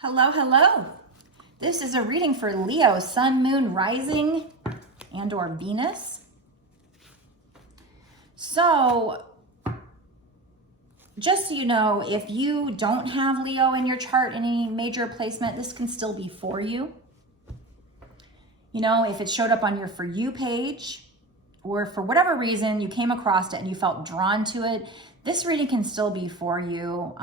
Hello, hello. This is a reading for Leo, Sun, Moon, Rising, and or Venus. So, just so you know, if you don't have Leo in your chart in any major placement, this can still be for you. You know, if it showed up on your For You page, or for whatever reason you came across it and you felt drawn to it, this reading can still be for you.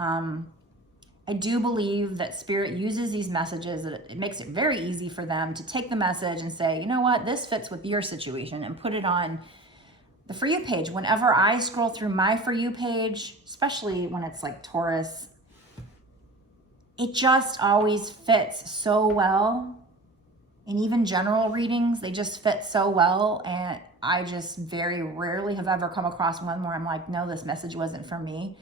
I do believe that Spirit uses these messages, that it makes it very easy for them to take the message and say, you know what, this fits with your situation, and put it on the For You page. Whenever I scroll through my For You page, especially when it's like Taurus, it just always fits so well. And even general readings, they just fit so well. And I just very rarely have ever come across one where I'm like, no, this message wasn't for me.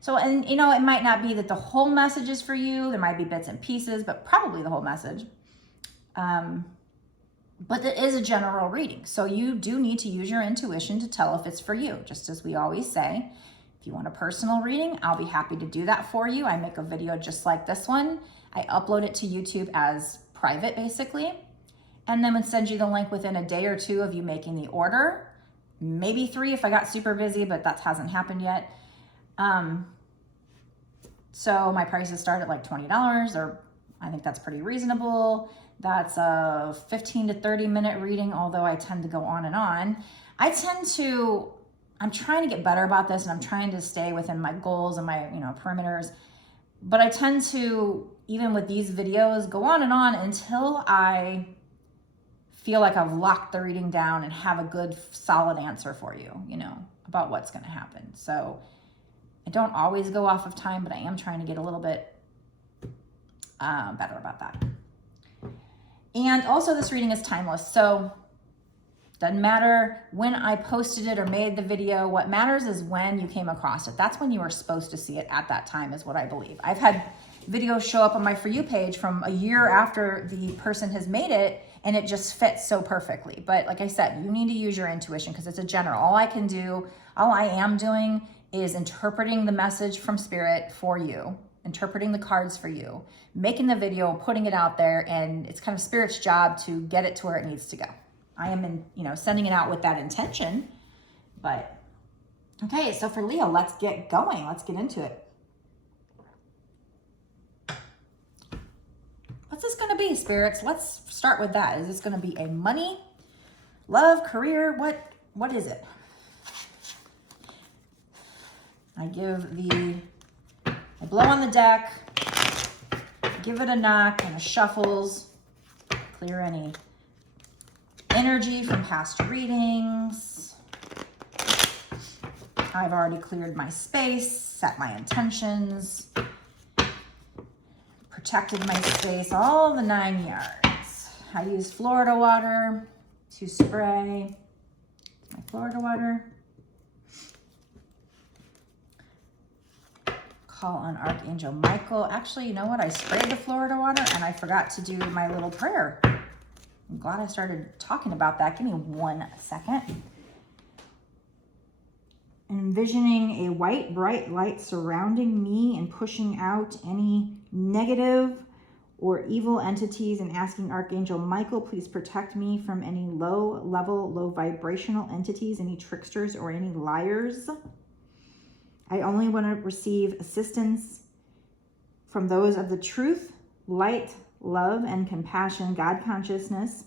So, and you know, it might not be that the whole message is for you. There might be bits and pieces, but probably the whole message. But it is a general reading. So you do need to use your intuition to tell if it's for you. Just as we always say, if you want a personal reading, I'll be happy to do that for you. I make a video just like this one. I upload it to YouTube as private, basically. And then would send you the link within a day or two of you making the order. Maybe 3 if I got super busy, but that hasn't happened yet. So my prices start at like $20, or I think that's pretty reasonable. That's a 15 to 30 minute reading, although I tend to go on and on. I'm trying to get better about this, and I'm trying to stay within my goals and my, perimeters. But I tend to, even with these videos, go on and on until I feel like I've locked the reading down and have a good solid answer for you, about what's going to happen. So I don't always go off of time, but I am trying to get a little bit better about that. And also this reading is timeless. So doesn't matter when I posted it or made the video. What matters is when you came across it. That's when you were supposed to see it at that time, is what I believe. I've had videos show up on my For You page from a year after the person has made it, and it just fits so perfectly. But like I said, you need to use your intuition, because it's a general. All I am doing is interpreting the message from Spirit for you, interpreting the cards for you, making the video, putting it out there, and it's kind of Spirit's job to get it to where it needs to go. I am sending it out with that intention. But okay, so for Leo, let's get going. Let's get into it. What's this going to be, Spirits? Let's start with that. Is this going to be a money, love, career? What is it? I blow on the deck, give it a knock and a shuffles, clear any energy from past readings. I've already cleared my space, set my intentions, protected my space, all the 9 yards. I use Florida water to spray. My Florida water. Call on Archangel Michael. Actually, you know what? I sprayed the Florida water and I forgot to do my little prayer. I'm glad I started talking about that. Give me 1 second. Envisioning a white, bright light surrounding me and pushing out any negative or evil entities, and asking Archangel Michael, please protect me from any low level, low vibrational entities, any tricksters or any liars. I only want to receive assistance from those of the truth, light, love, and compassion, God consciousness.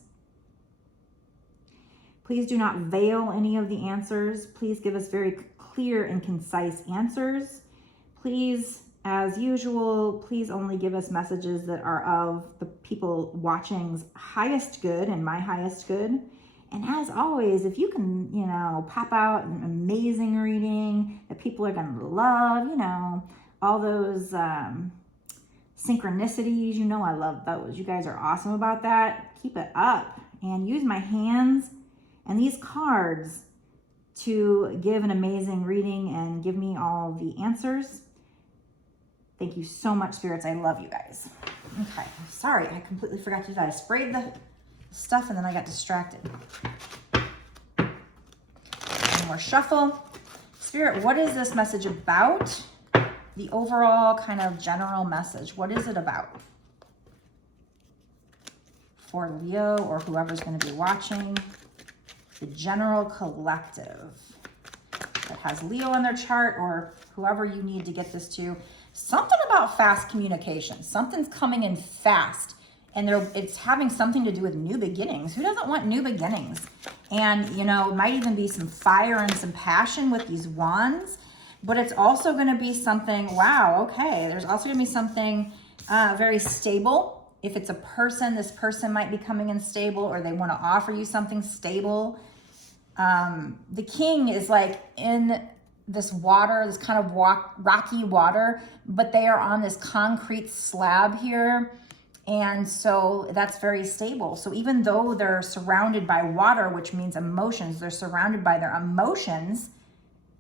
Please do not veil any of the answers. Please give us very clear and concise answers. Please, as usual, please only give us messages that are of the people watching's highest good and my highest good. And as always, if you can, pop out an amazing reading that people are going to love, all those synchronicities, I love those. You guys are awesome about that. Keep it up, and use my hands and these cards to give an amazing reading and give me all the answers. Thank you so much, Spirits. I love you guys. Okay, sorry, I completely forgot to do that. I sprayed the stuff and then I got distracted. One more shuffle. Spirit, what is this message about? The overall kind of general message. What is it about? for Leo or whoever's going to be watching. The general collective that has Leo on their chart, or whoever you need to get this to. Something about fast communication. Something's coming in fast, and it's having something to do with new beginnings. Who doesn't want new beginnings? And, you know, it might even be some fire and some passion with these wands, but it's also going to be something, wow, okay. There's also going to be something very stable. If it's a person, this person might be coming in stable, or they want to offer you something stable. The king is like in this water, this kind of rocky water, but they are on this concrete slab here. And so that's very stable. So even though they're surrounded by water, which means emotions, they're surrounded by their emotions,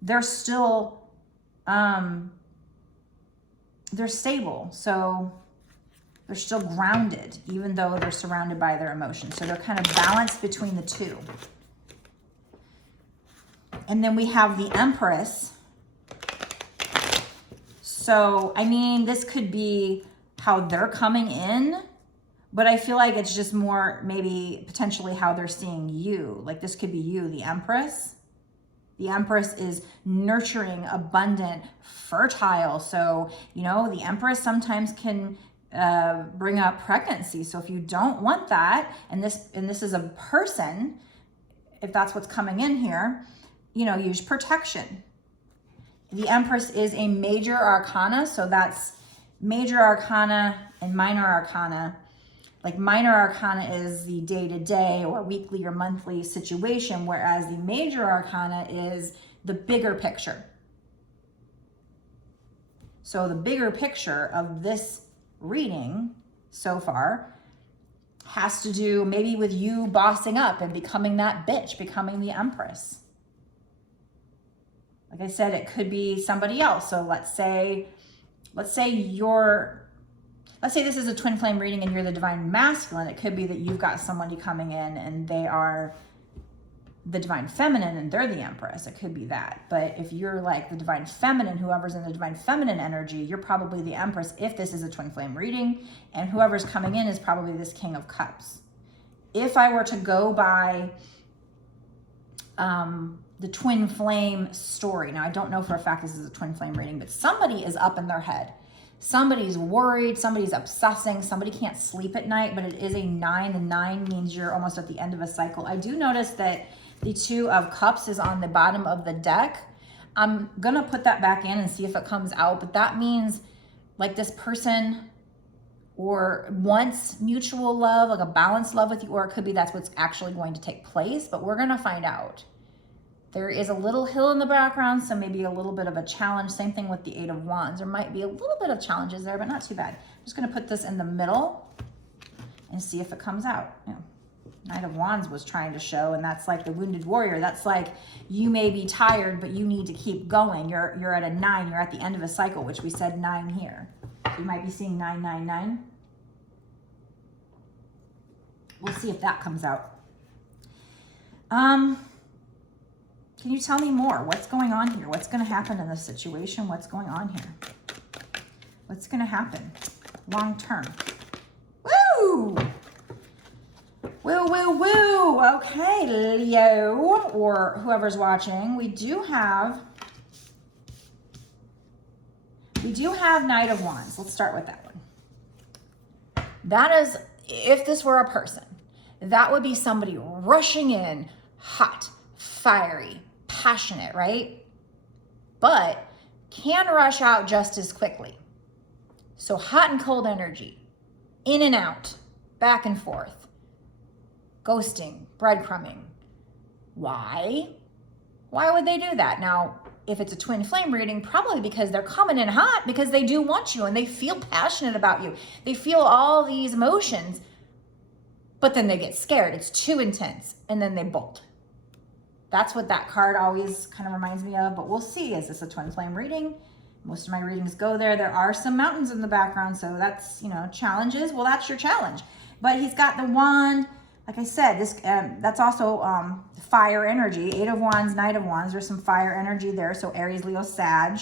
they're still, they're stable. So they're still grounded, even though they're surrounded by their emotions. So they're kind of balanced between the two. And then we have the Empress. So, I mean, this could be how they're coming in, but I feel like it's just more maybe potentially how they're seeing you. Like this could be you, the Empress. The Empress is nurturing, abundant, fertile. So, you know, the Empress sometimes can bring up pregnancy. So if you don't want that, and this is a person, if that's what's coming in here, you know, use protection. The Empress is a major arcana, so that's major arcana and minor arcana. Like minor arcana is the day-to-day or weekly or monthly situation, whereas the major arcana is the bigger picture. So the bigger picture of this reading so far has to do maybe with you bossing up and becoming that bitch, becoming the Empress. Like I said, it could be somebody else. So let's say this is a twin flame reading and you're the divine masculine. It could be that you've got somebody coming in and they are the divine feminine and they're the Empress. It could be that. But if you're like the divine feminine, whoever's in the divine feminine energy, you're probably the Empress if this is a twin flame reading, and whoever's coming in is probably this King of Cups. If I were to go by the twin flame story, now I don't know for a fact this is a twin flame reading, but somebody is up in their head. Somebody's worried, somebody's obsessing, somebody can't sleep at night, but it is a 9, and 9 means you're almost at the end of a cycle. I do notice that the 2 of Cups is on the bottom of the deck. I'm gonna put that back in and see if it comes out, but that means like this person or wants mutual love, like a balanced love with you, or it could be that's what's actually going to take place, but we're gonna find out. There is a little hill in the background, so maybe a little bit of a challenge. Same thing with the 8 of Wands. There might be a little bit of challenges there, but not too bad. I'm just gonna put this in the middle and see if it comes out. You know, Knight of Wands was trying to show, and that's like the wounded warrior. That's like you may be tired, but you need to keep going. You're at a 9. You're at the end of a cycle, which we said 9 here. You might be seeing 999. We'll see if that comes out. Can you tell me more? What's going on here? What's going to happen in this situation? What's going on here? What's going to happen long term? Woo! Woo, woo, woo. Okay, Leo, or whoever's watching, we do have Knight of Wands. Let's start with that one. That is, if this were a person, that would be somebody rushing in, hot, fiery, passionate, right? But can rush out just as quickly. So hot and cold energy, in and out, back and forth, ghosting, breadcrumbing. Why? Why would they do that? Now, if it's a twin flame reading, probably because they're coming in hot because they do want you and they feel passionate about you. They feel all these emotions, but then they get scared. It's too intense and then they bolt. That's what that card always kind of reminds me of, but we'll see. Is this a twin flame reading? Most of my readings go there. There are some mountains in the background, so that's, you know, challenges. Well, that's your challenge. But he's got the wand. Like I said, this that's also fire energy. 8 of Wands, Knight of Wands. There's some fire energy there. So Aries, Leo, Sag.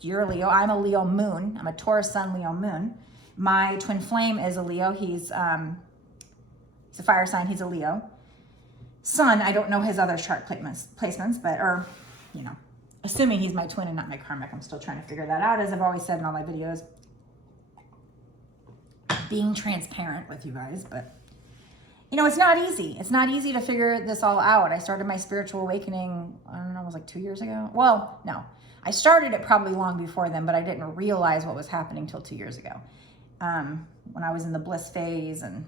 You're a Leo. I'm a Leo moon. I'm a Taurus sun, Leo moon. My twin flame is a Leo. He's He's a fire sign. He's a Leo. Sun, I don't know his other chart placements, but, or, you know, assuming he's my twin and not my karmic. I'm still trying to figure that out, as I've always said in all my videos. Being transparent with you guys, but, you know, it's not easy. It's not easy to figure this all out. I started my spiritual awakening, I don't know, it was like 2 years ago. Well, no. I started it probably long before then, but I didn't realize what was happening till 2 years ago. When I was in the bliss phase and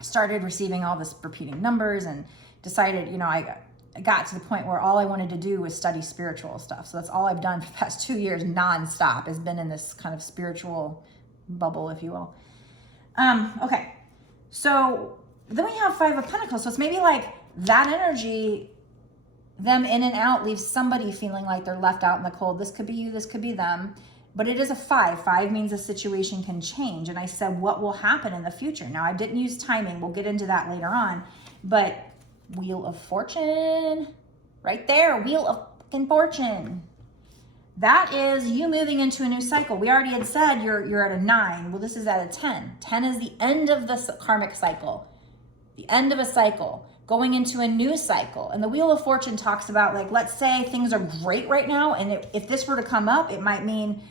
started receiving all this repeating numbers and decided, you know, I got to the point where all I wanted to do was study spiritual stuff. So that's all I've done for the past 2 years nonstop, has been in this kind of spiritual bubble, if you will. Okay. So then we have Five of Pentacles. So it's maybe like that energy, them in and out, leaves somebody feeling like they're left out in the cold. This could be you, this could be them. But it is a 5. 5 means a situation can change. And I said, what will happen in the future? Now, I didn't use timing. We'll get into that later on. But Wheel of Fortune, right there, Wheel of fucking Fortune. That is you moving into a new cycle. We already had said you're at a 9. Well, this is at a 10. 10 is the end of the karmic cycle, the end of a cycle, going into a new cycle. And the Wheel of Fortune talks about, like, let's say things are great right now, and if this were to come up, it might mean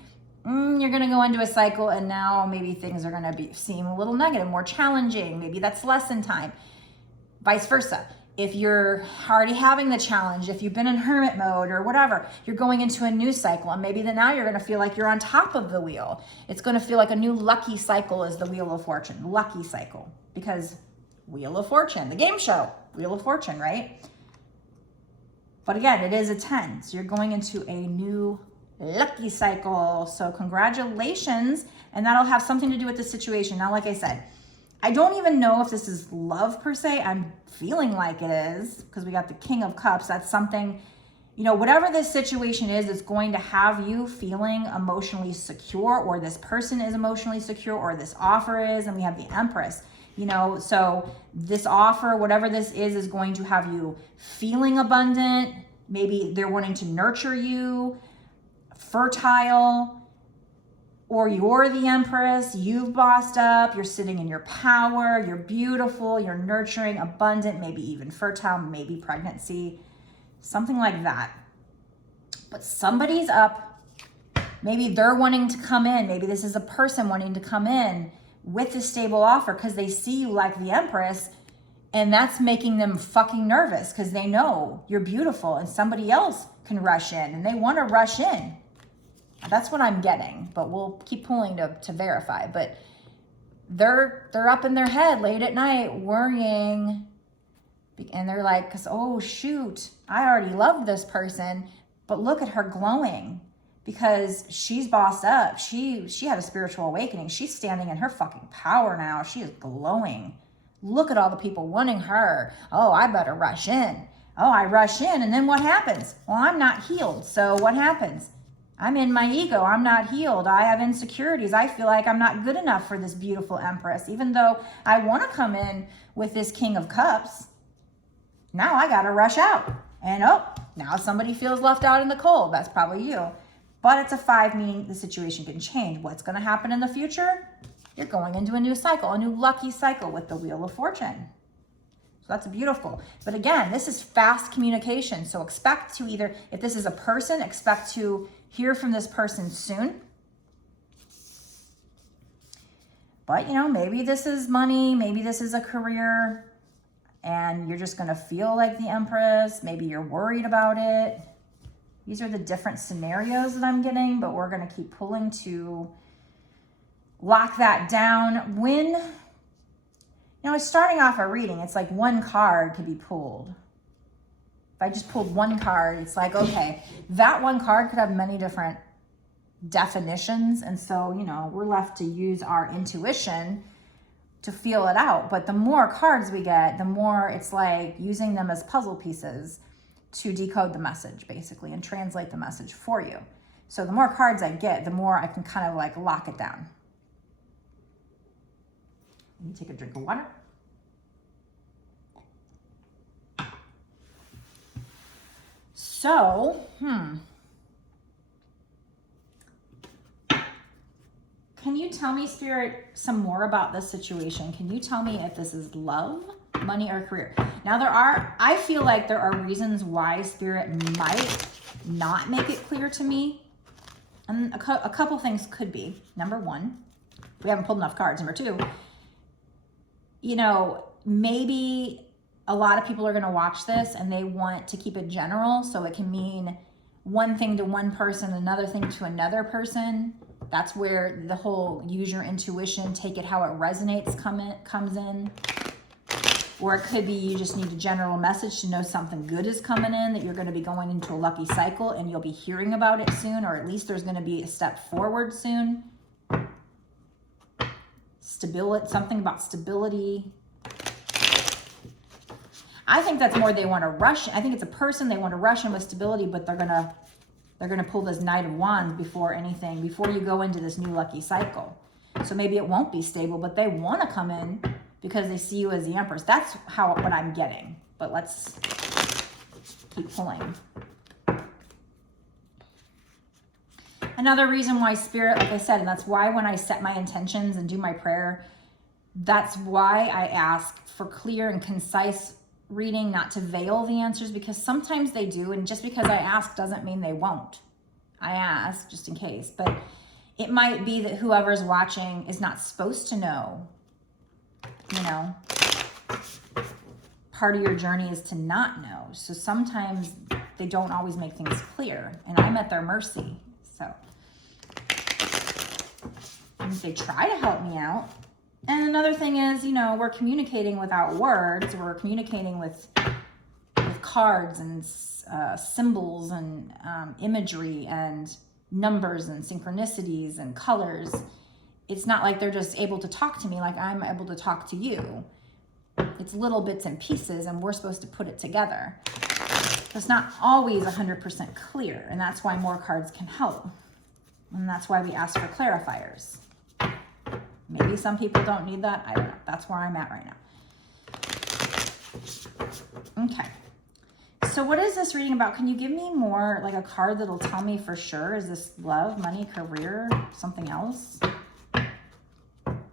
you're going to go into a cycle, and now maybe things are going to seem a little negative, more challenging. Maybe that's lesson time. Vice versa. If you're already having the challenge, if you've been in hermit mode or whatever, you're going into a new cycle, and maybe then now you're going to feel like you're on top of the wheel. It's going to feel like a new lucky cycle is the Wheel of Fortune, lucky cycle, because Wheel of Fortune, the game show, Wheel of Fortune, right? But again, it is a 10, so you're going into a new lucky cycle. So congratulations, and that'll have something to do with the situation. Now, like I said, I don't even know if this is love per se. I'm feeling like it is, because we got the King of Cups. That's something, you know, whatever this situation is, it's going to have you feeling emotionally secure, or this person is emotionally secure, or this offer is. And we have the Empress, you know, so this offer, whatever this is going to have you feeling abundant. Maybe they're wanting to nurture you, fertile, or you're the Empress, you've bossed up, you're sitting in your power, you're beautiful, you're nurturing, abundant, maybe even fertile, maybe pregnancy, something like that. But somebody's up, maybe they're wanting to come in, maybe this is a person wanting to come in with a stable offer because they see you like the Empress, and that's making them fucking nervous because they know you're beautiful and somebody else can rush in and they want to rush in. That's what I'm getting, but we'll keep pulling to verify. But they're up in their head late at night worrying, and they're like, oh shoot, I already love this person, but look at her glowing because she's bossed up. She had a spiritual awakening. She's standing in her fucking power now. She is glowing. Look at all the people wanting her. Oh, I better rush in. Oh, I rush in, and then what happens? Well, I'm not healed, so what happens? I'm in my ego. I'm not healed. I have insecurities. I feel like I'm not good enough for this beautiful Empress, even though I want to come in with this King of Cups. Now I got to rush out. And oh, now somebody feels left out in the cold. That's probably you. But it's a 5, meaning the situation can change. What's going to happen in the future? You're going into a new cycle, a new lucky cycle with the Wheel of Fortune. So that's beautiful. But again, this is fast communication. So expect to either, if this is a person, expect to hear from this person soon. But, you know, maybe this is money, maybe this is a career, and you're just going to feel like the Empress. Maybe you're worried about it. These are the different scenarios that I'm getting, but we're going to keep pulling to lock that down. When, you know, starting off a reading, it's like one card could be pulled. If I just pulled one card, it's like, okay, that one card could have many different definitions. And so, you know, we're left to use our intuition to feel it out. But the more cards we get, the more it's like using them as puzzle pieces to decode the message, basically, and translate the message for you. So the more cards I get, the more I can kind of like lock it down. Let me take a drink of water. So, can you tell me, Spirit, some more about this situation? Can you tell me if this is love, money, or career? Now I feel like there are reasons why Spirit might not make it clear to me. And a couple things could be. Number one, we haven't pulled enough cards. Number two, you know, maybe a lot of people are going to watch this and they want to keep it general, so it can mean one thing to one person, another thing to another person. That's where the whole use your intuition, take it how it resonates comes in. Or it could be you just need a general message to know something good is coming in, that you're going to be going into a lucky cycle and you'll be hearing about it soon, or at least there's going to be a step forward soon. Stability, something about stability. I think that's more they want to rush. I think it's a person they want to rush in with stability, but they're gonna pull this Knight of Wands before anything, before you go into this new lucky cycle. So maybe it won't be stable, but they want to come in because they see you as the Empress. That's what I'm getting. But let's keep pulling. Another reason why Spirit, like I said, and that's why when I set my intentions and do my prayer, that's why I ask for clear and concise reading, not to veil the answers, because sometimes they do, and just because I ask doesn't mean they won't. I ask just in case, but it might be that whoever's watching is not supposed to know. You know, part of your journey is to not know. So sometimes they don't always make things clear, and I'm at their mercy. So and if they try to help me out. And another thing is, you know, we're communicating without words. We're communicating with cards and symbols and imagery and numbers and synchronicities and colors. It's not like they're just able to talk to me like I'm able to talk to you. It's little bits and pieces, and we're supposed to put it together. It's not always 100% clear, and that's why more cards can help. And that's why we ask for clarifiers. Maybe some people don't need that. I don't know. That's where I'm at right now. Okay. So what is this reading about? Can you give me more, like a card that'll tell me for sure? Is this love, money, career, something else?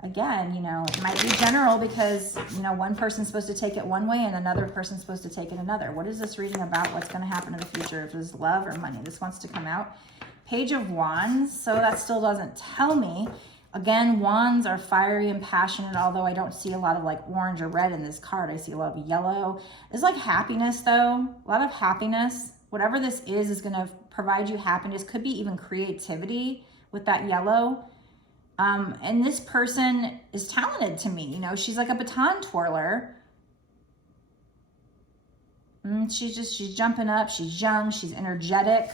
Again, you know, it might be general because, you know, one person's supposed to take it one way and another person's supposed to take it another. What is this reading about? What's going to happen in the future? If it's love or money, this wants to come out. Page of Wands. So that still doesn't tell me. Again, wands are fiery and passionate, although I don't see a lot of like orange or red in this card. I see a lot of yellow. It's like happiness though, a lot of happiness. Whatever this is going to provide you happiness. Could be even creativity with that yellow. And this person is talented to me. You know, she's like a baton twirler. She's jumping up. She's young. She's energetic.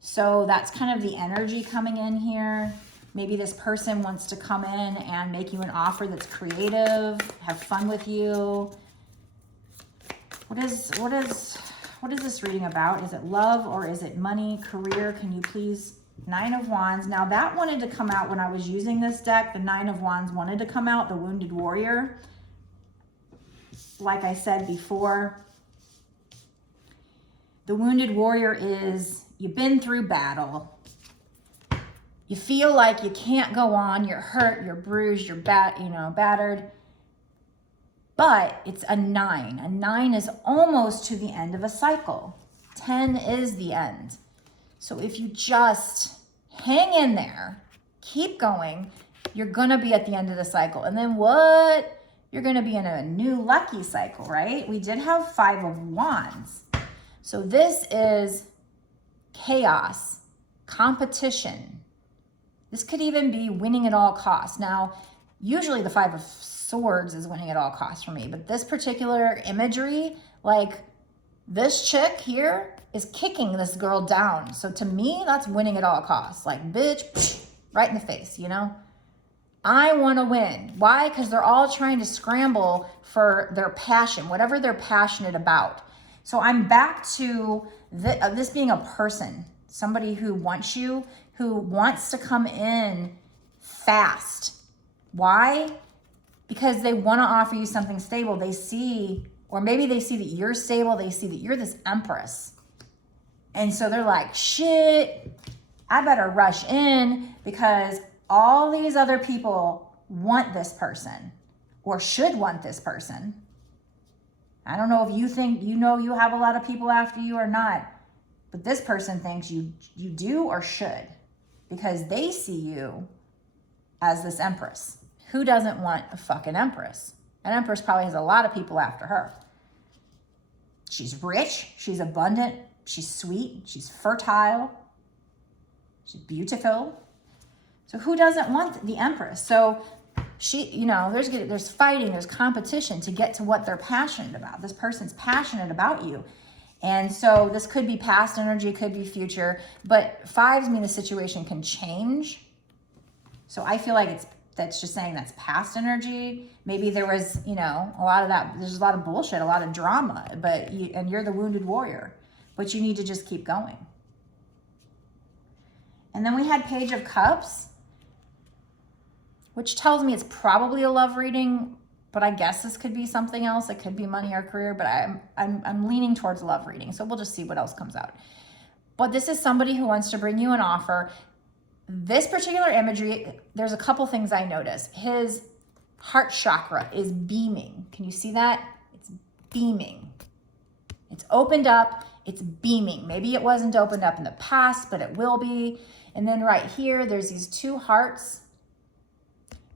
So that's kind of the energy coming in here. Maybe this person wants to come in and make you an offer that's creative, have fun with you. What is this reading about? Is it love or is it money, career? Can you please? Nine of Wands. Now that wanted to come out when I was using this deck. The Nine of Wands wanted to come out, the Wounded Warrior. Like I said before, the Wounded Warrior is, you've been through battle. You feel like you can't go on, you're hurt, you're bruised, you're battered. But it's a 9. A 9 is almost to the end of a cycle. 10 is the end. So if you just hang in there, keep going, you're gonna be at the end of the cycle. And then what? You're gonna be in a new lucky cycle, right? We did have 5 of Wands. So this is chaos, competition. This could even be winning at all costs. Now, usually the 5 of Swords is winning at all costs for me, but this particular imagery, like this chick here is kicking this girl down. So to me, that's winning at all costs. Like, bitch, right in the face, you know? I want to win. Why? Because they're all trying to scramble for their passion, whatever they're passionate about. So I'm back to this being a person, somebody who wants you, who wants to come in fast. Why? Because they want to offer you something stable. They see, or maybe they see that you're stable. They see that you're this Empress. And so they're like, shit, I better rush in because all these other people want this person or should want this person. I don't know if you think you have a lot of people after you or not, but this person thinks you do or should, because they see you as this empress. Who doesn't want a fucking empress? An empress probably has a lot of people after her. She's rich, she's abundant, she's sweet, she's fertile, she's beautiful. So who doesn't want the empress? So she, there's fighting, there's competition to get to what they're passionate about. This person's passionate about you. And so this could be past energy, could be future, but fives mean the situation can change. So I feel like that's just saying that's past energy. Maybe there was, a lot of that, there's a lot of bullshit, a lot of drama, and you're the wounded warrior, but you need to just keep going. And then we had Page of Cups, which tells me it's probably a love reading, but I guess this could be something else. It could be money or career, but I'm leaning towards love reading. So we'll just see what else comes out. But this is somebody who wants to bring you an offer. This particular imagery, there's a couple things I noticed. His heart chakra is beaming. Can you see that? It's beaming. It's opened up. It's beaming. Maybe it wasn't opened up in the past, but it will be. And then right here, there's these two hearts.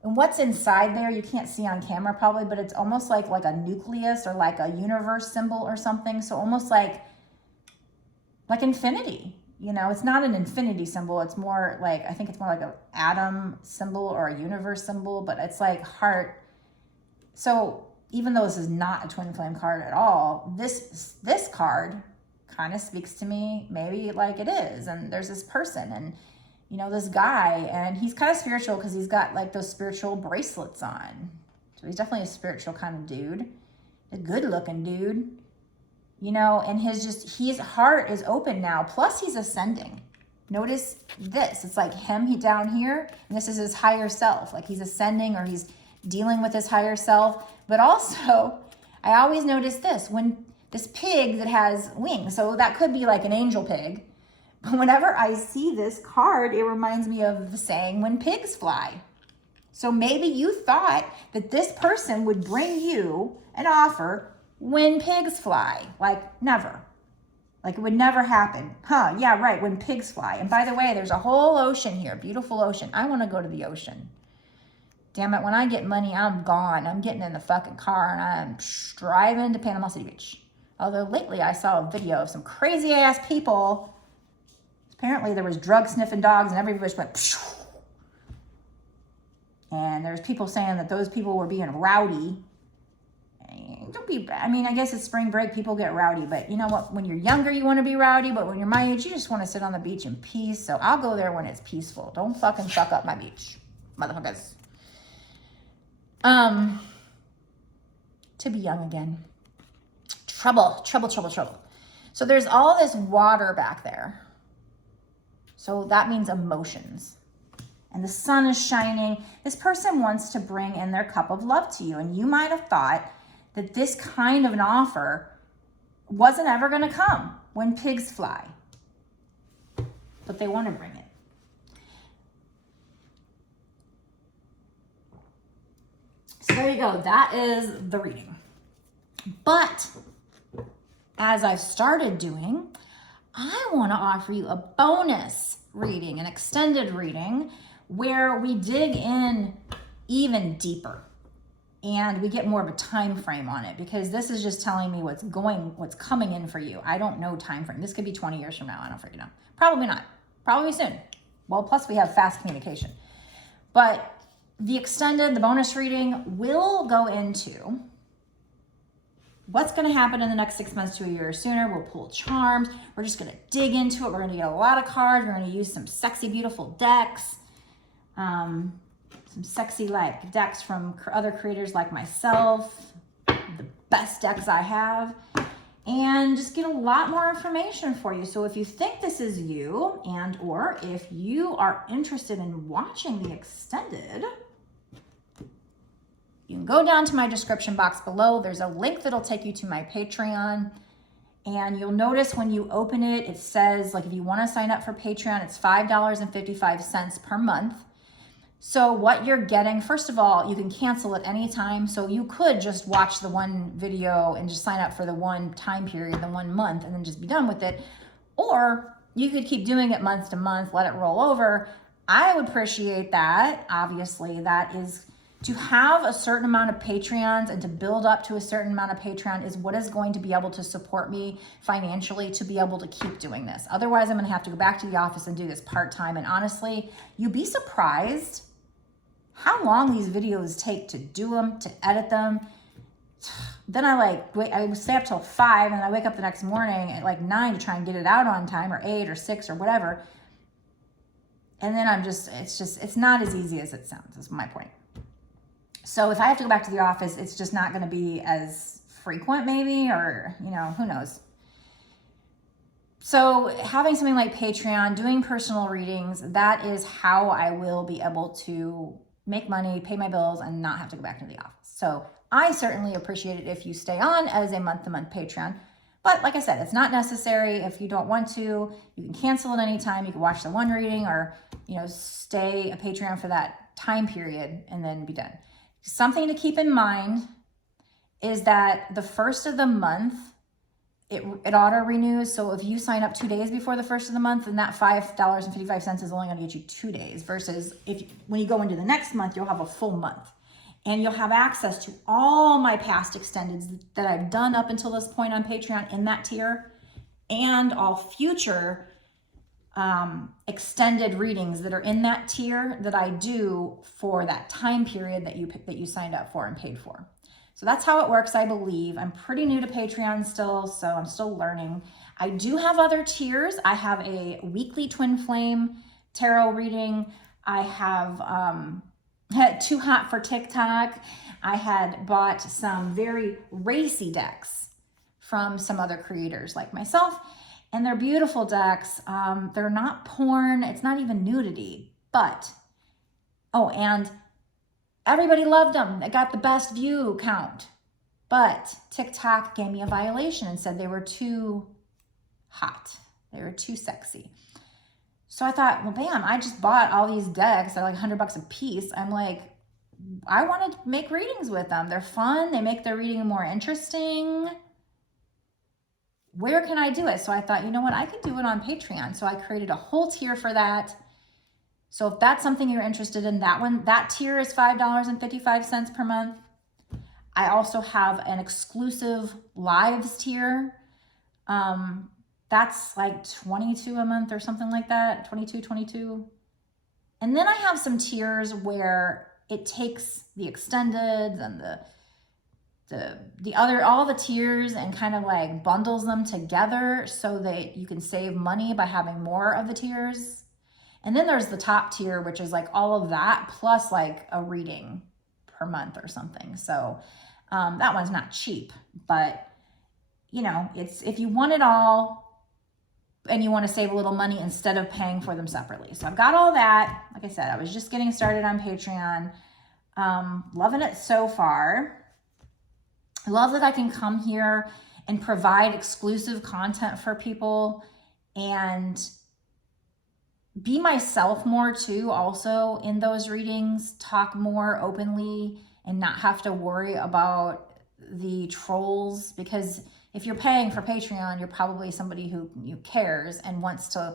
And what's inside there, you can't see on camera probably, but it's almost like a nucleus or like a universe symbol or something. So almost like infinity. It's not an infinity symbol. It's more like, I think it's more like an atom symbol or a universe symbol, but it's like heart. So even though this is not a twin flame card at all, this card kind of speaks to me maybe like it is. And there's this person and this guy, and he's kind of spiritual because he's got like those spiritual bracelets on. So he's definitely a spiritual kind of dude, a good looking dude, and his heart is open now. Plus he's ascending. Notice this, it's like he down here, and this is his higher self. Like he's ascending or he's dealing with his higher self. But also I always notice this, when this pig that has wings, so that could be like an angel pig. But whenever I see this card, it reminds me of the saying, when pigs fly. So maybe you thought that this person would bring you an offer when pigs fly. Like never. Like it would never happen. Huh, yeah, right, when pigs fly. And by the way, there's a whole ocean here, beautiful ocean. I want to go to the ocean. Damn it, when I get money, I'm gone. I'm getting in the fucking car and I'm driving to Panama City Beach. Although lately I saw a video of some crazy ass people. Apparently there was drug sniffing dogs and everybody just went pshh. And there's people saying that those people were being rowdy. I guess it's spring break, people get rowdy, but you know what? When you're younger, you want to be rowdy, but when you're my age, you just want to sit on the beach in peace. So I'll go there when it's peaceful. Don't fucking fuck up my beach, motherfuckers. To be young again. Trouble. So there's all this water back there. So that means emotions. And the sun is shining. This person wants to bring in their cup of love to you. And you might have thought that this kind of an offer wasn't ever going to come when pigs fly. But they want to bring it. So there you go. That is the reading. But as I've started doing, I want to offer you a bonus reading, an extended reading, where we dig in even deeper and we get more of a time frame on it, because this is just telling me what's coming in for you. I don't know time frame. This could be 20 years from now. I don't freaking know. Probably not. Probably soon. Well, plus we have fast communication. But the bonus reading will go into what's going to happen in the next 6 months to a year or sooner. We'll pull charms. We're just going to dig into it. We're going to get a lot of cards. We're going to use some sexy, beautiful decks. Some sexy like decks from other creators like myself. The best decks I have. And just get a lot more information for you. So if you think this is you, and or if you are interested in watching the extended, you can go down to my description box below. There's a link that'll take you to my Patreon. And you'll notice when you open it, it says, like, if you want to sign up for Patreon, it's $5.55 per month. So what you're getting, first of all, you can cancel at any time. So you could just watch the one video and just sign up for the one time period, the 1 month, and then just be done with it. Or you could keep doing it month to month, let it roll over. I would appreciate that. Obviously, that is to have a certain amount of Patreons and to build up to a certain amount of Patreon is what is going to be able to support me financially to be able to keep doing this. Otherwise, I'm going to have to go back to the office and do this part-time. And honestly, you'd be surprised how long these videos take to do them, to edit them. Then I stay up till 5 and I wake up the next morning at like 9 to try and get it out on time, or 8 or 6 or whatever. And then it's not as easy as it sounds, is my point. So if I have to go back to the office, it's just not going to be as frequent maybe, or, you know, who knows. So having something like Patreon, doing personal readings, that is how I will be able to make money, pay my bills, and not have to go back into the office. So I certainly appreciate it if you stay on as a month-to-month Patreon. But like I said, it's not necessary. If you don't want to, you can cancel at any time. You can watch the one reading, or, you know, stay a Patreon for that time period and then be done. Something to keep in mind is that the first of the month, it auto renews. So if you sign up 2 days before the first of the month, then that $5.55 is only going to get you 2 days, versus when you go into the next month, you'll have a full month. And you'll have access to all my past extendeds that I've done up until this point on Patreon in that tier, and all future extended readings that are in that tier that I do for that time period that you signed up for and paid for. So that's how it works, I believe. I'm pretty new to Patreon still, so I'm still learning. I do have other tiers. I have a weekly Twinflame tarot reading. I have Too Hot for TikTok. I had bought some very racy decks from some other creators like myself, and they're beautiful decks. They're not porn. It's not even nudity, but, oh, and everybody loved them. They got the best view count, but TikTok gave me a violation and said they were too hot. They were too sexy. So I thought, well, bam, I just bought all these decks. They're like $100 a piece. I'm like, I want to make readings with them. They're fun. They make their reading more interesting. Where can I do it? So I thought, you know what? I could do it on Patreon. So I created a whole tier for that. So if that's something you're interested in, that tier is $5.55 per month. I also have an exclusive lives tier. That's like $22 a month or something like that, $22. And then I have some tiers where it takes the extended and all the tiers and kind of like bundles them together so that you can save money by having more of the tiers. And then there's the top tier, which is like all of that plus like a reading per month or something. So that one's not cheap, but you know, it's if you want it all and you want to save a little money instead of paying for them separately. So I've got all that. Like I said, I was just getting started on Patreon. Loving it so far. I love that I can come here and provide exclusive content for people and be myself more too, also in those readings, talk more openly and not have to worry about the trolls, because if you're paying for Patreon, you're probably somebody who cares and wants to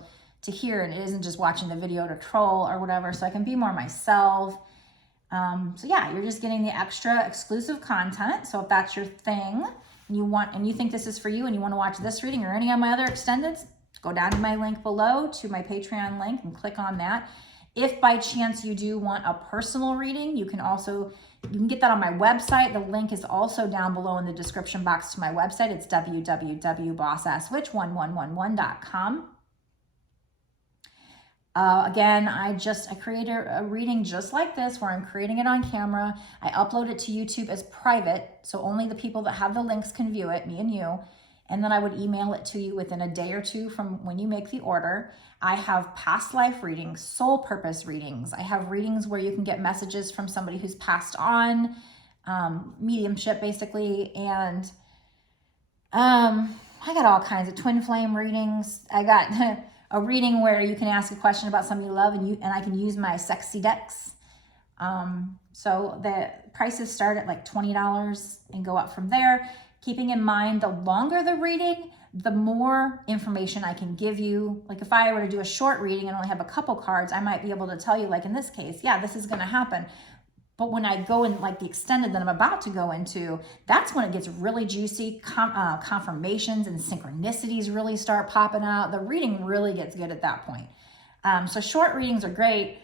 hear, and it isn't just watching the video to troll or whatever. So I can be more myself. So yeah, you're just getting the extra exclusive content. So if that's your thing and you think this is for you and you want to watch this reading or any of my other extendeds, go down to my link below to my Patreon link and click on that. If by chance you do want a personal reading, you can get that on my website. The link is also down below in the description box to my website. It's www.bossasswitch1111.com. Again, I created a reading just like this where I'm creating it on camera. I upload it to YouTube as private, so only the people that have the links can view it, me and you. And then I would email it to you within a day or two from when you make the order. I have past life readings, soul purpose readings. I have readings where you can get messages from somebody who's passed on, mediumship basically. And I got all kinds of twin flame readings. I got a reading where you can ask a question about somebody you love and I can use my sexy decks. So the prices start at like $20 and go up from there. Keeping in mind, the longer the reading, the more information I can give you. Like if I were to do a short reading and only have a couple cards, I might be able to tell you, like in this case, yeah, this is going to happen. But when I go in like the extended that I'm about to go into, that's when it gets really juicy. Confirmations and synchronicities really start popping out. The reading really gets good at that point. So short readings are great,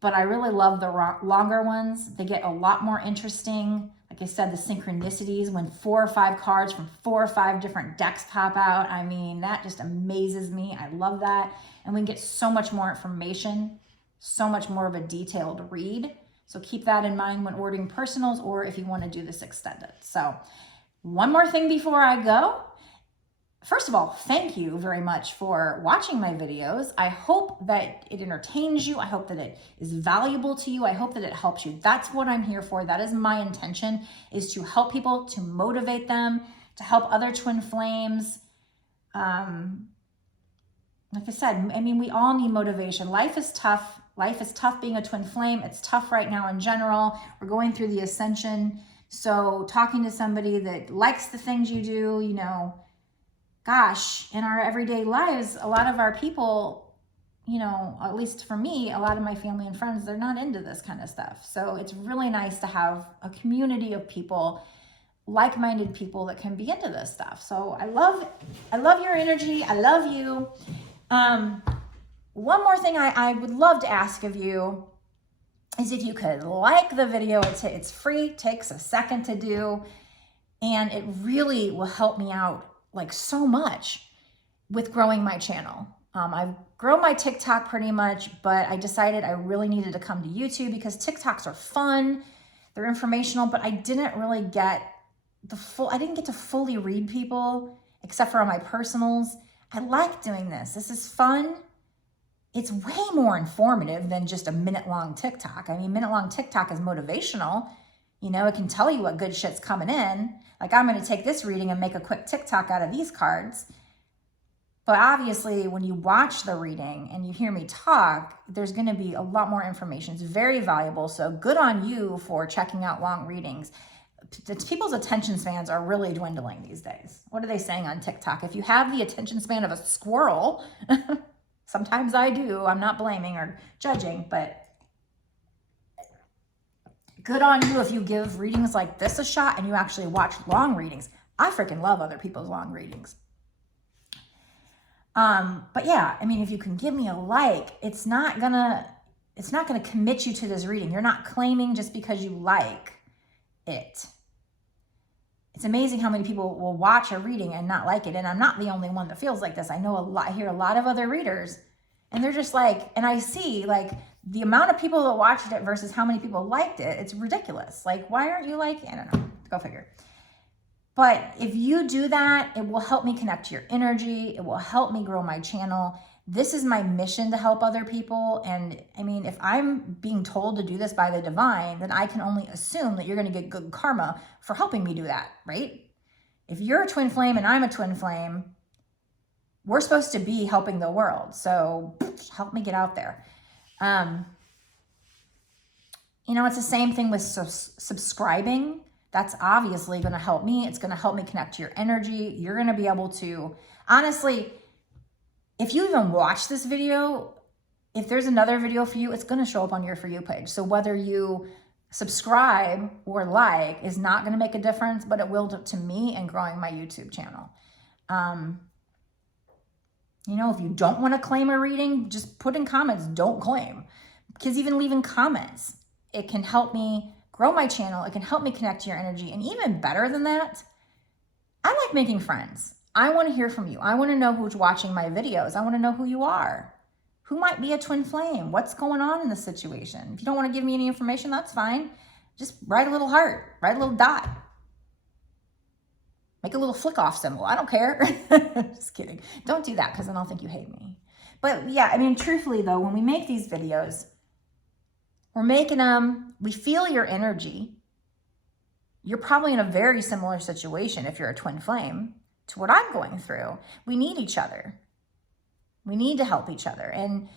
but I really love the longer ones. They get a lot more interesting. Like I said, the synchronicities, when 4 or 5 cards from 4 or 5 different decks pop out. I mean, that just amazes me. I love that. And we can get so much more information, so much more of a detailed read. So keep that in mind when ordering personals or if you want to do this extended. So one more thing before I go. First of all, thank you very much for watching my videos. I hope that it entertains you. I hope that it is valuable to you. I hope that it helps you. That's what I'm here for. That is my intention, is to help people, to motivate them, to help other twin flames. Like I said, I mean, we all need motivation. Life is tough. Life is tough being a twin flame. It's tough right now in general. We're going through the ascension. So talking to somebody that likes the things you do, you know, gosh, in our everyday lives, a lot of our people, you know, at least for me, a lot of my family and friends, they're not into this kind of stuff. So it's really nice to have a community of people, like-minded people that can be into this stuff. So I love your energy. I love you. One more thing I would love to ask of you is if you could like the video. It's free, takes a second to do, and it really will help me out like so much with growing my channel. I've grown my TikTok pretty much, but I decided I really needed to come to YouTube because TikToks are fun, they're informational, but I didn't really get I didn't get to fully read people except for on my personals. I like doing this. This is fun. It's way more informative than just a minute-long TikTok. I mean, minute-long TikTok is motivational. You know, it can tell you what good shit's coming in. Like, I'm going to take this reading and make a quick TikTok out of these cards. But obviously, when you watch the reading and you hear me talk, there's going to be a lot more information. It's very valuable. So good on you for checking out long readings. People's attention spans are really dwindling these days. What are they saying on TikTok? If you have the attention span of a squirrel, sometimes I do. I'm not blaming or judging, but good on you if you give readings like this a shot and you actually watch long readings. I freaking love other people's long readings. But yeah, I mean, if you can give me a like, it's not gonna commit you to this reading. You're not claiming just because you like it. It's amazing how many people will watch a reading and not like it. And I'm not the only one that feels like this. I hear a lot of other readers, and they're just like, and I see like the amount of people that watched it versus how many people liked it. It's ridiculous. Like, why aren't you like, I don't know, go figure. But if you do that, it will help me connect to your energy. It will help me grow my channel. This is my mission to help other people. And I mean, if I'm being told to do this by the divine, then I can only assume that you're going to get good karma for helping me do that, right? If you're a twin flame and I'm a twin flame, we're supposed to be helping the world. So help me get out there. You know, it's the same thing with subscribing. That's obviously going to help me. It's going to help me connect to your energy. You're going to be able to, honestly, if you even watch this video, if there's another video for you, it's going to show up on your For You page. So whether you subscribe or like is not going to make a difference, but it will to me and growing my YouTube channel. You know, if you don't want to claim a reading, just put in comments, don't claim. Because even leaving comments, it can help me grow my channel. It can help me connect to your energy. And even better than that, I like making friends. I want to hear from you. I want to know who's watching my videos. I want to know who you are. Who might be a twin flame? What's going on in the situation? If you don't want to give me any information, that's fine. Just write a little heart, write a little dot. Make a little flick off symbol. I don't care. Just kidding. Don't do that because then I'll think you hate me. But yeah, I mean, truthfully though, when we make these videos, we're making them, we feel your energy. You're probably in a very similar situation if you're a twin flame to what I'm going through. We need each other. We need to help each other. And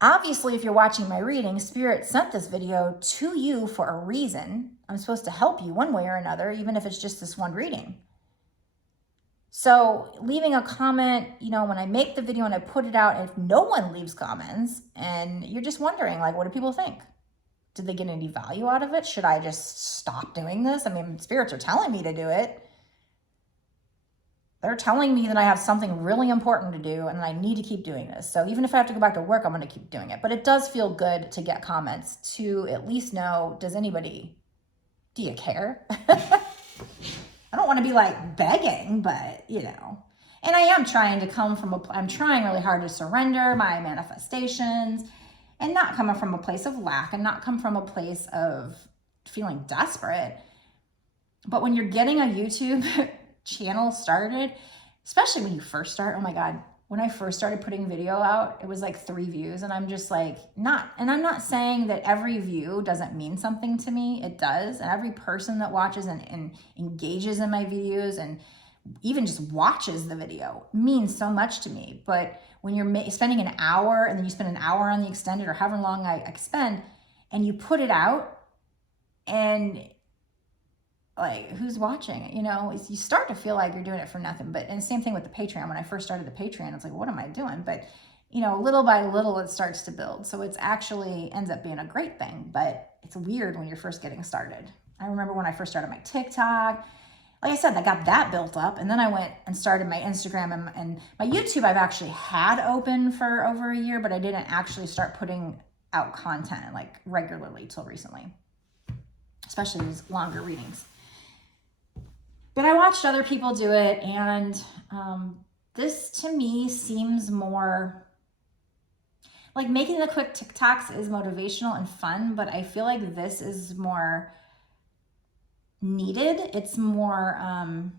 Obviously, if you're watching my reading, Spirit sent this video to you for a reason. I'm supposed to help you one way or another, even if it's just this one reading. So leaving a comment, you know, when I make the video and I put it out, if no one leaves comments and you're just wondering, like, what do people think? Did they get any value out of it? Should I just stop doing this? I mean, spirits are telling me to do it. They're telling me that I have something really important to do and I need to keep doing this. So even if I have to go back to work, I'm going to keep doing it. But it does feel good to get comments to at least know, do you care? I don't want to be like begging, but you know. And I am trying to I'm trying really hard to surrender my manifestations and not coming from a place of lack and not come from a place of feeling desperate. But when you're getting a YouTube channel started, especially when you first start, oh my God, when I first started putting video out, it was like 3 views. And I'm just like, and I'm not saying that every view doesn't mean something to me. It does. And every person that watches and engages in my videos and even just watches the video means so much to me. But when you're spending an hour and then you spend an hour on the extended or however long I spend, and you put it out and like, who's watching? You know, you start to feel like you're doing it for nothing. But, and same thing with the Patreon. When I first started the Patreon, it's like, what am I doing? But, you know, little by little, it starts to build. So it's actually ends up being a great thing, but it's weird when you're first getting started. I remember when I first started my TikTok, like I said, I got that built up. And then I went and started my Instagram and my YouTube. I've actually had open for over a year, but I didn't actually start putting out content like regularly till recently, especially these longer readings. But I watched other people do it, and this to me seems more like making the quick TikToks is motivational and fun, but I feel like this is more needed. It's more,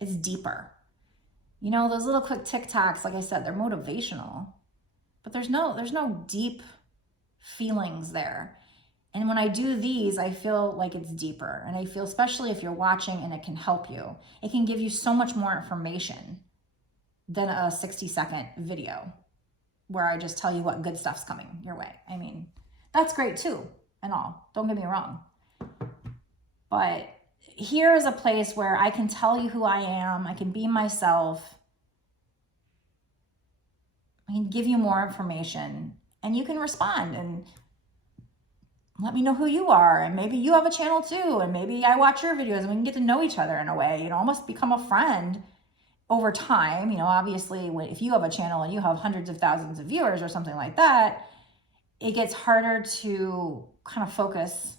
it's deeper. You know, those little quick TikToks, like I said, they're motivational, but there's no deep feelings there. And when I do these, I feel like it's deeper. And I feel, especially if you're watching and it can help you, it can give you so much more information than a 60-second video where I just tell you what good stuff's coming your way. I mean, that's great too and all. Don't get me wrong. But here is a place where I can tell you who I am. I can be myself. I can give you more information and you can respond and let me know who you are, and maybe you have a channel too, and maybe I watch your videos and we can get to know each other in a way, you know, almost become a friend over time. You know, obviously if you have a channel and you have hundreds of thousands of viewers or something like that, it gets harder to kind of focus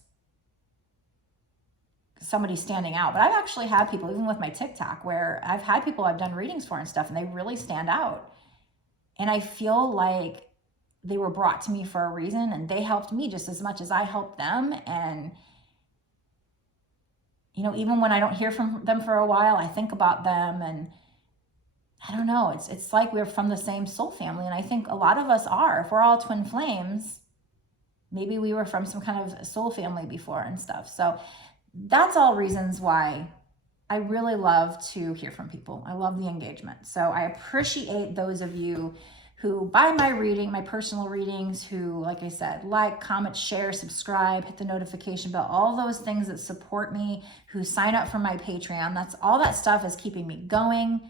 somebody standing out. But I've actually had people, even with my TikTok, where I've had people I've done readings for and stuff, and they really stand out. And I feel like they were brought to me for a reason, and they helped me just as much as I helped them. And, you know, even when I don't hear from them for a while, I think about them, and I don't know, it's like we're from the same soul family. And I think a lot of us are. If we're all twin flames, maybe we were from some kind of soul family before and stuff. So that's all reasons why I really love to hear from people. I love the engagement. So I appreciate those of you who buy my reading, my personal readings, who, like I said, like, comment, share, subscribe, hit the notification bell, all those things that support me, who sign up for my Patreon. That's all that stuff is keeping me going.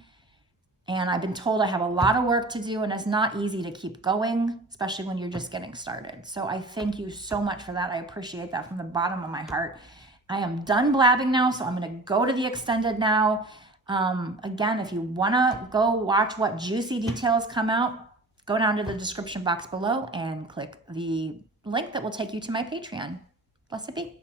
And I've been told I have a lot of work to do, and it's not easy to keep going, especially when you're just getting started. So I thank you so much for that. I appreciate that from the bottom of my heart. I am done blabbing now, so I'm going to go to the extended now. Again, if you want to go watch what juicy details come out, go down to the description box below and click the link that will take you to my Patreon. Blessed be.